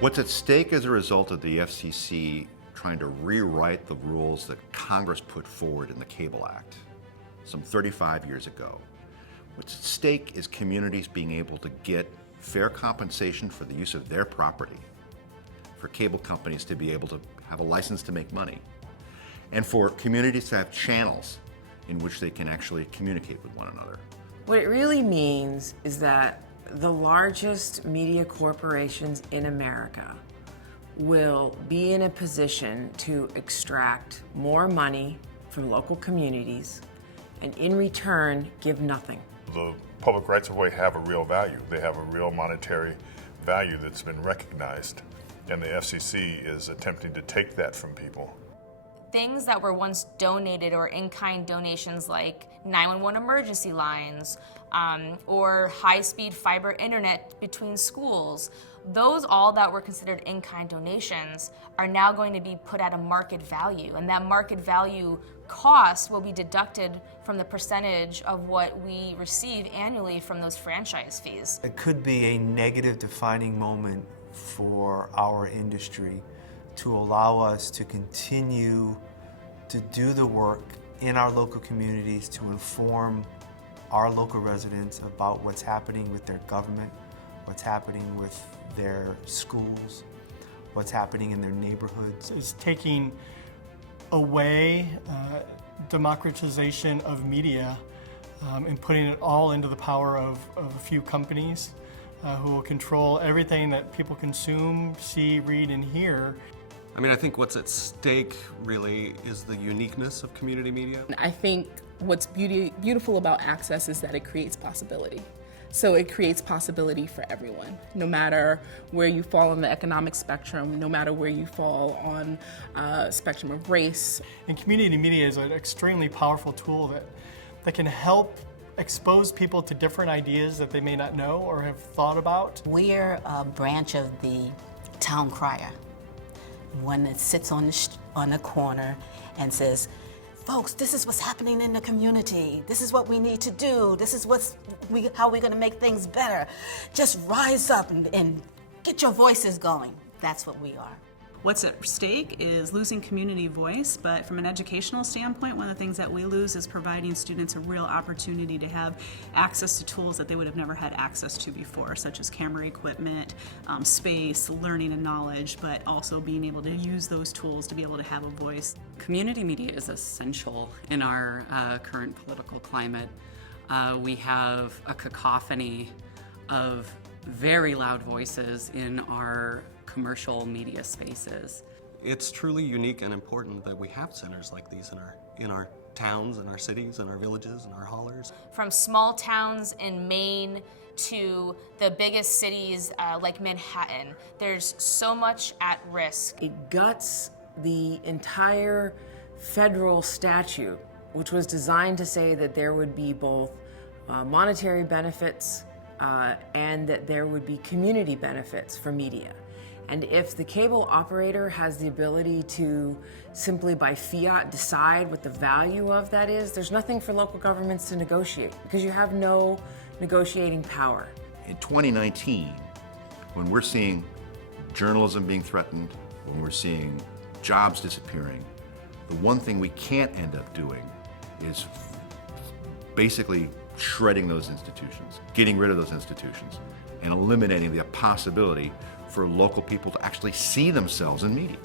What's at stake as a result of the FCC trying to rewrite the rules that Congress put forward in the Cable Act some 35 years ago. What's at stake is communities being able to get fair compensation for the use of their property, for cable companies to be able to have a license to make money, and for communities to have channels in which they can actually communicate with one another. What it really means is that the largest media corporations in America will be in a position to extract more money from local communities and in return give nothing. The public rights of way have a real value. They have a real monetary value that's been recognized, and the FCC is attempting to take that from people. Things that were once donated or in-kind donations like 911 emergency lines or high-speed fiber internet between schools, those all that were considered in-kind donations are now going to be put at a market value, and that market value cost will be deducted from the percentage of what we receive annually from those franchise fees. It could be a negative defining moment for our industry to allow us to continue to do the work in our local communities to inform our local residents about what's happening with their government, what's happening with their schools, what's happening in their neighborhoods. It's taking away democratization of media and putting it all into the power of a few companies who will control everything that people consume, see, read, and hear. I mean, I think what's at stake really is the uniqueness of community media. I think what's beautiful about access is that it creates possibility. So it creates possibility for everyone, no matter where you fall on the economic spectrum, no matter where you fall on spectrum of race. And community media is an extremely powerful tool that can help expose people to different ideas that they may not know or have thought about. We're a branch of the town crier, one that sits on the corner and says, folks, this is what's happening in the community. This is what we need to do. This is how we're gonna make things better. Just rise up and get your voices going. That's what we are. What's at stake is losing community voice, but from an educational standpoint, one of the things that we lose is providing students a real opportunity to have access to tools that they would have never had access to before, such as camera equipment, space, learning and knowledge, but also being able to use those tools to be able to have a voice. Community media is essential in our current political climate. We have a cacophony of very loud voices in our commercial media spaces. It's truly unique and important that we have centers like these in our towns, in our cities, in our villages, in our hollers. From small towns in Maine to the biggest cities like Manhattan, there's so much at risk. It guts the entire federal statute, which was designed to say that there would be both monetary benefits and that there would be community benefits for media. And if the cable operator has the ability to simply by fiat decide what the value of that is, there's nothing for local governments to negotiate because you have no negotiating power. In 2019, when we're seeing journalism being threatened, when we're seeing jobs disappearing, the one thing we can't end up doing is basically shredding those institutions, getting rid of those institutions, and eliminating the possibility for local people to actually see themselves in media.